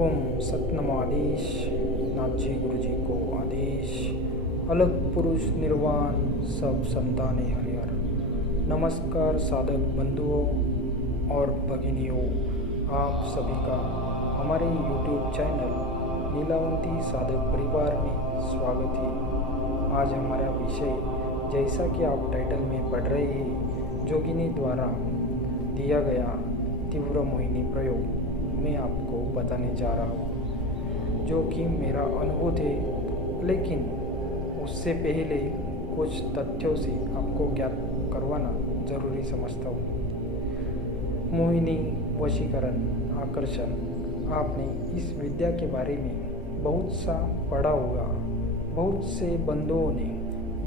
ओम सतनम आदेश। नाथ जी गुरु जी को आदेश। अलग पुरुष निर्वाण सब संताने हरिहर। नमस्कार साधक बंधुओं और भगिनियों, आप सभी का हमारे YouTube चैनल नीलावंती साधक परिवार में स्वागत है। आज हमारा विषय, जैसा कि आप टाइटल में पढ़ रहे हैं, जोगिनी द्वारा दिया गया तीव्र मोहिनी प्रयोग मैं आपको बताने जा रहा हूँ, जो कि मेरा अनुभव है, लेकिन उससे पहले कुछ तथ्यों से आपको ज्ञात करवाना जरूरी समझता हूँ। मोहिनी, वशीकरण, आकर्षण, आपने इस विद्या के बारे में बहुत सा पढ़ा होगा। बहुत से बंधुओं ने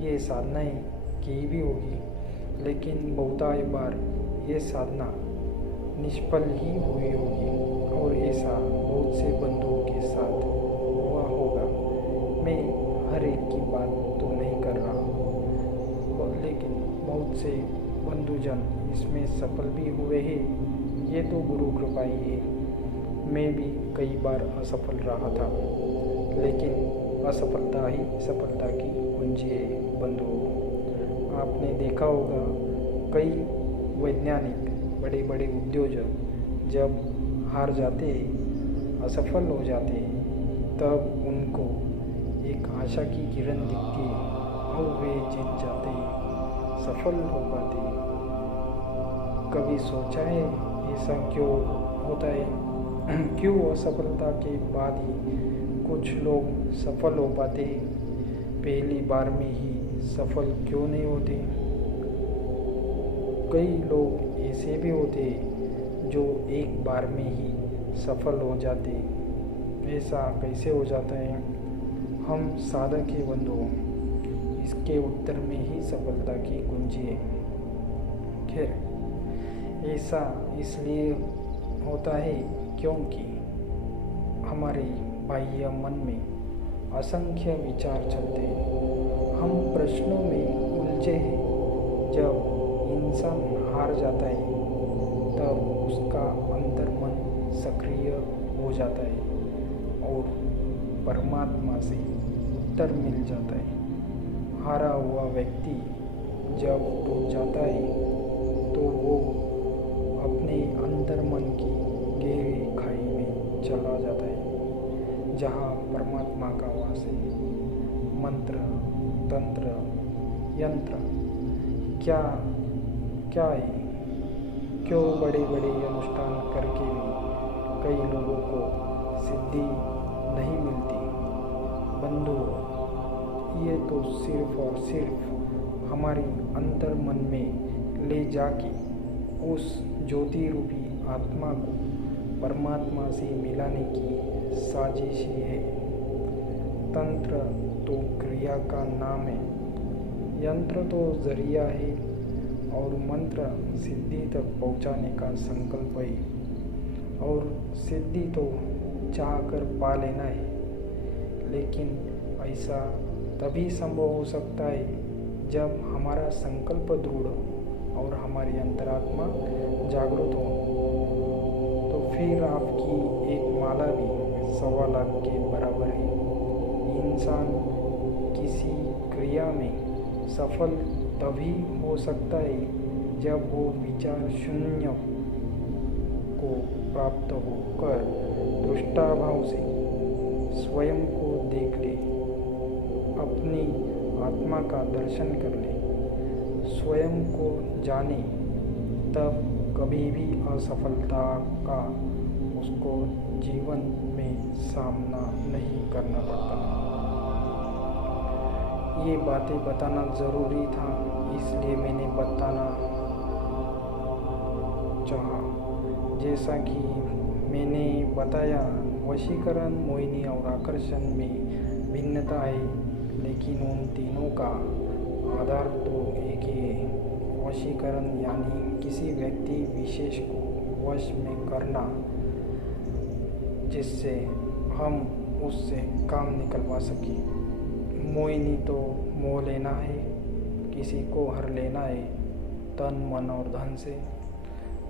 ये साधनाएं की भी होगी, लेकिन बहुतायत बार ये साधना निष्फल ही हुई होगी, और ऐसा बहुत से बंधुओं के साथ हुआ होगा। मैं हर एक की बात तो नहीं कर रहा, लेकिन बहुत से बंधुजन इसमें सफल भी हुए हैं। ये तो गुरु कृपा ही है। मैं भी कई बार असफल रहा था, लेकिन असफलता ही सफलता की कुंजी है। बंधुओं, आपने देखा होगा, कई वैज्ञानिक, बड़े बड़े उद्योजक जब हार जाते हैं, असफल हो जाते हैं, तब उनको एक आशा की किरण दिखती है और वे जीत जाते हैं, सफल हो पाते हैं। कभी सोचा है ऐसा क्यों होता है? क्यों असफलता के बाद ही कुछ लोग सफल हो पाते हैं? पहली बार में ही सफल क्यों नहीं होते? कई लोग ऐसे भी होते हैं जो एक बार में ही सफल हो जाते हैं। ऐसा कैसे हो जाता है? हम साधक के बंधुओं, इसके उत्तर में ही सफलता की कुंजी है। खैर, ऐसा इसलिए होता है क्योंकि हमारे बाह्य मन में असंख्य विचार चलते हैं। हम प्रश्नों में उलझे हैं। जब इंसान हार जाता है, तब उसका अंतर मन सक्रिय हो जाता है और परमात्मा से उत्तर मिल जाता है। हारा हुआ व्यक्ति जब टूट जाता है, तो वो अपने अंतर मन की गहरी खाई में चला जाता है, जहाँ परमात्मा का वास है। मंत्र, तंत्र, यंत्र क्या क्या है? क्यों बड़े बड़े अनुष्ठान करके भी कई लोगों को सिद्धि नहीं मिलती? बंधुओं, ये तो सिर्फ और सिर्फ हमारी अंतर मन में ले जाके उस ज्योति रूपी आत्मा को परमात्मा से मिलाने की साजिश ही है। तंत्र तो क्रिया का नाम है, यंत्र तो जरिया है, और मंत्र सिद्धि तक पहुंचाने का संकल्प है, और सिद्धि तो चाह कर पा लेना है। लेकिन ऐसा तभी संभव हो सकता है जब हमारा संकल्प दृढ़ और हमारी अंतरात्मा जागृत हो। तो फिर आपकी एक माला भी 1.25 लाख के बराबर है। इंसान किसी क्रिया में सफल तभी हो सकता है जब वो विचार शून्य को प्राप्त होकर दृष्टाभाव से स्वयं को देख ले, अपनी आत्मा का दर्शन कर ले, स्वयं को जाने। तब कभी भी असफलता का उसको जीवन में सामना नहीं करना पड़ता। ये बातें बताना ज़रूरी था, इसलिए मैंने बताना चाहा। जैसा कि मैंने बताया, वशीकरण, मोहिनी और आकर्षण में भिन्नता है, लेकिन उन तीनों का आधार तो एक ही है। वशीकरण यानी किसी व्यक्ति विशेष को वश में करना, जिससे हम उससे काम निकलवा सकें। मोहिनी तो मोह लेना है, किसी को हर लेना है तन, मन और धन से।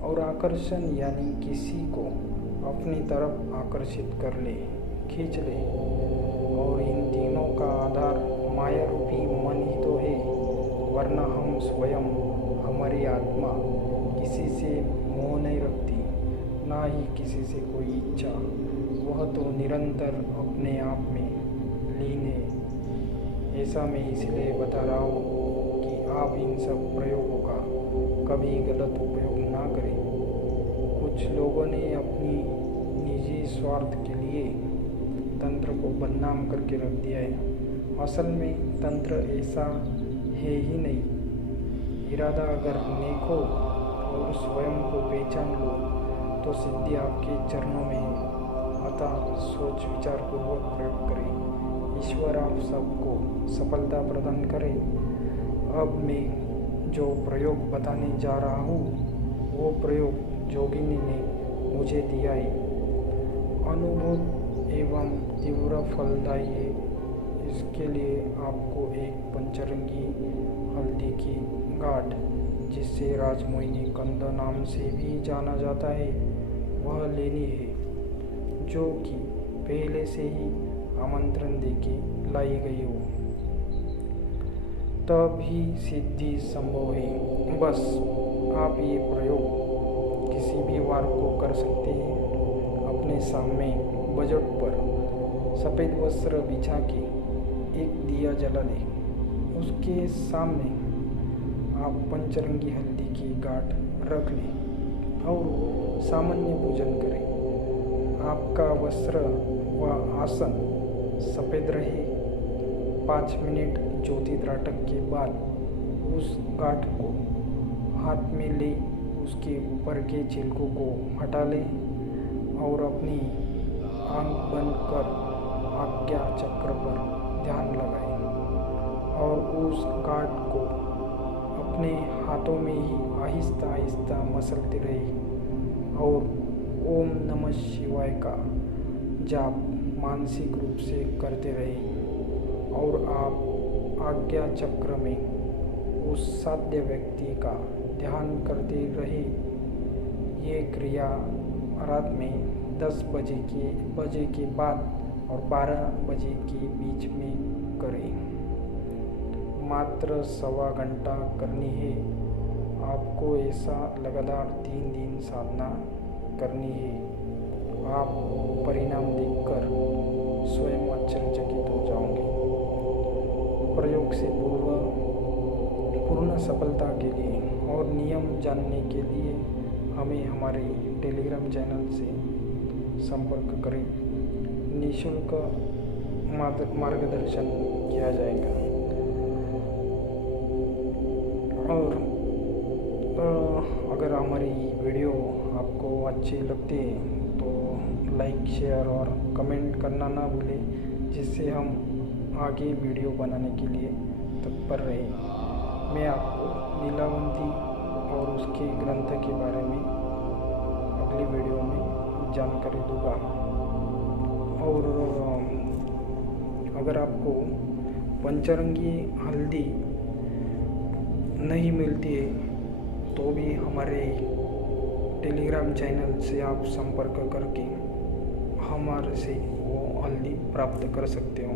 और आकर्षण यानी किसी को अपनी तरफ आकर्षित कर ले, खींच ले। और इन तीनों का आधार माया रूपी मन ही तो है, वरना हम स्वयं, हमारी आत्मा किसी से मोह नहीं रखती, ना ही किसी से कोई इच्छा। वह तो निरंतर अपने आप में लीन है। ऐसा मैं इसलिए बता रहा हूँ कि आप इन सब प्रयोगों का कभी गलत उपयोग ना करें। कुछ लोगों ने अपनी निजी स्वार्थ के लिए तंत्र को बदनाम करके रख दिया है। असल में तंत्र ऐसा है ही नहीं। इरादा अगर नेक हो और स्वयं को पहचान लो तो सिद्धि आपके चरणों में है। अतः सोच विचार पूर्वक प्रयोग करें। ईश्वर आप सबको सफलता प्रदान करे। अब मैं जो प्रयोग बताने जा रहा हूँ वो प्रयोग जोगिनी ने मुझे दिया है। अनुभूत एवं तीव्र फलदायी है। इसके लिए आपको एक पंचरंगी हल्दी की गांठ, जिसे राजमोहिनी कंद नाम से भी जाना जाता है, वह लेनी है, जो कि पहले से ही आमंत्रण देके लाई गई हो, तब ही सिद्धि संभव है। बस आप ये प्रयोग किसी भी वार को कर सकते हैं। अपने सामने बजट पर सफ़ेद वस्त्र बिछा के एक दिया जला लें। उसके सामने आप पंचरंगी हल्दी की गांठ रख लें और सामान्य पूजन करें। आपका वस्त्र व आसन सफ़ेद रहे। 5 मिनट ज्योति त्राटक के बाद उस गांठ को हाथ में ले उसके ऊपर के छिलकों को हटा लें और अपनी आंख बंद कर आज्ञा चक्र पर ध्यान लगाएं और उस गांठ को अपने हाथों में ही आहिस्ता आहिस्ता मसलते रहे और ओम नमः शिवाय का जाप मानसिक रूप से करते रहे। और आप आज्ञा चक्र में उस साध्य व्यक्ति का ध्यान करते रहे। ये क्रिया रात में 10 बजे के बाद और 12 बजे के बीच में करें। मात्र 1.25 घंटा करनी है। आपको ऐसा लगातार 3 दिन साधना करनी है। आप परिणाम देखकर स्वयं आश्चर्यचकित हो जाओगे। प्रयोग से पूर्ण सफलता के लिए और नियम जानने के लिए हमें हमारे टेलीग्राम चैनल से संपर्क करें। निःशुल्क मार्गदर्शन किया जाएगा। और अगर हमारी वीडियो आपको अच्छी लगती है तो लाइक, शेयर और कमेंट करना ना भूलें, जिससे हम आगे वीडियो बनाने के लिए तत्पर रहें। मैं आपको नीलावंती और उसके ग्रंथ के बारे में अगली वीडियो में जानकारी दूंगा। और अगर आपको पंचरंगी हल्दी नहीं मिलती है तो भी हमारे टेलीग्राम चैनल से आप संपर्क करके हमारे से वो हल्दी प्राप्त कर सकते हो।